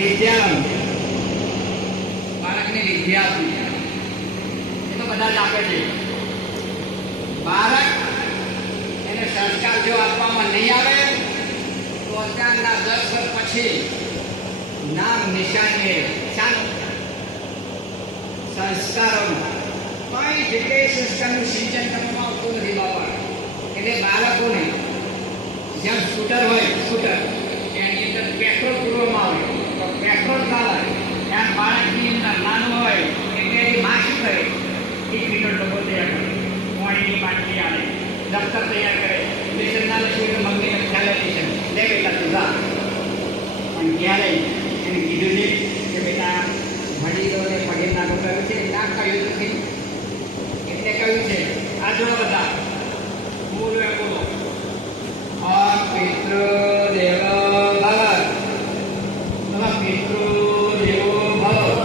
વિદ્યાવંત બાળકને વિદ્યા આપવી એ તો બધા જ આપે છે. બાળક એને સંસ્કાર જો આપવામાં નહીં આવે તો અત્યારના 10 વર્ષ પછી નામ નિશાને સંસ્કારોનું કઈ જગ્યાએ સંસ્કારનું સિંચન કરવામાં આવતું નથી બાબા. એટલે બાળકોને જ્યાં સ્કૂટર હોય સ્કૂટર એની અંદર પેટ્રોલ પૂરવામાં આવે તો પેટ્રોલ ના આવે ત્યાં બાળકની અંદર નાનું હોય એટલે એની માં શું કરે 1 લીટર ડબ્બો તૈયાર કરે, પાણીની બાટલી આવે, દફતર તૈયાર કરે, લેસન ના લખી મમ્મીને ખ્યાલ આપી છે લે બેટા તું જા. પણ ક્યારે એને કીધું છે કે બેટા વડીલોને પગે નાખો કહ્યું છે ના કહ્યું નથી. એટલે કહ્યું છે આ જો બધા બોલો બોલો પિતૃ દેવો ભવ, પિતૃ દેવો ભવ,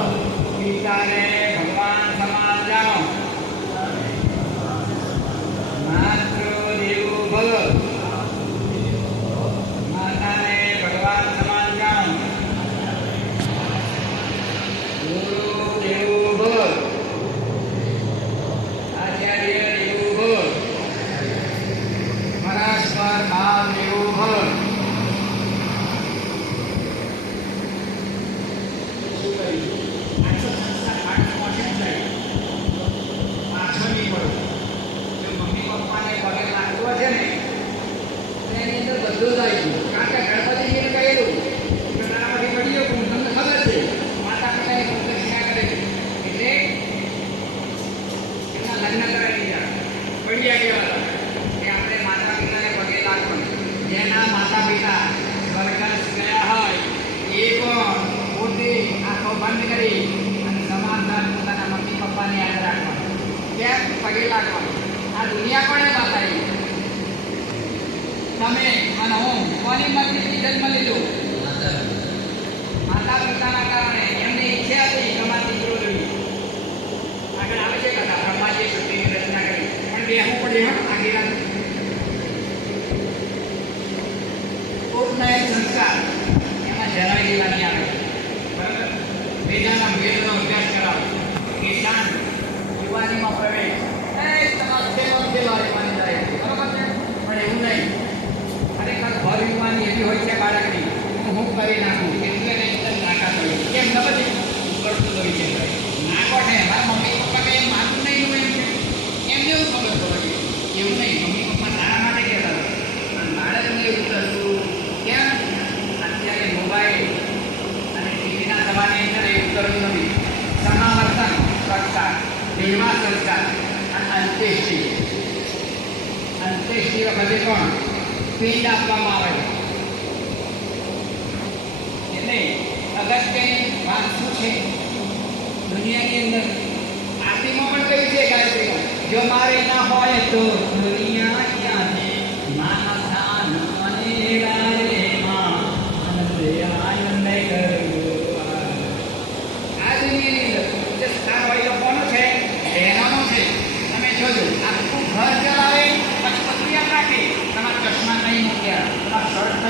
પિતાને ભગવાન સમાન જાણો, માતૃ દેવો ભવ, માતાને ભગવાન સમાન જાણો, ગુરુ દેવો ભવ, આચાર્ય દેવો ભવ, પરસ્પર ભાવ દેવો ભવ. જેના માતા પિતા સ્વર્ગસ્થ ગયા હોય એ પણ પોતે આંખો બંધ કરી અને સમાધાન પોતાના મમ્મી પપ્પાને યાદ રાખવાનું, ત્યાં પગે લાગવાનું. આ દુનિયા કોને બતાવી? તમે અને હું કોની મરજીથી જન્મ લીધો? માતા પિતાના કારણે એમની ઈચ્છા હતી કે અમારે દીકરો જોઈએ. આગળ આવે છે કથા બ્રહ્માજીએ સૃષ્ટિની રચના કરી પણ બેહવું પડે આગેલા એક સંસ્કાર એમાં જરાય લેવાની આવે. બરાબર? વેદાના વેદનો અભ્યાસ કરાવો, કિસાન યુવાનીમાં પ્રવેશ તમારો સેવન દેવાય માની જાય. બરાબર છે? પણ એવું નહીં. ખરેખર ભર યુવાની એવી હોય છે બાળકની હું કરી નાખું એટલે નહીં નાકા થયું કેમ ખબર છે કરતું હોય છે નાકો છે મારા મમ્મી પપ્પા કંઈ માનતું નહીં હું એમ છે એમને એવું ખબર પડે એવું નહીં. મમ્મી પપ્પા તારા માટે કહેતા પણ બાળકને એવું થતું ક્યાં અત્યારે મોબાઈલ અને ટીવીના જમાને અંદર એવું કરવું નથી. સમાવર્તન સંસ્કાર, નિર્મા સંસ્કાર અને અંત્યેષ્ટિ. અંત્યેષ્ટિ વખતે પણ પિંડ આપવામાં આવે એટલે અગત્યની વાત શું છે દુનિયાની અંદર આરતીમાં પણ કહ્યું છે ગાયત્રીમાં જો મારે ના હોય તો દુનિયા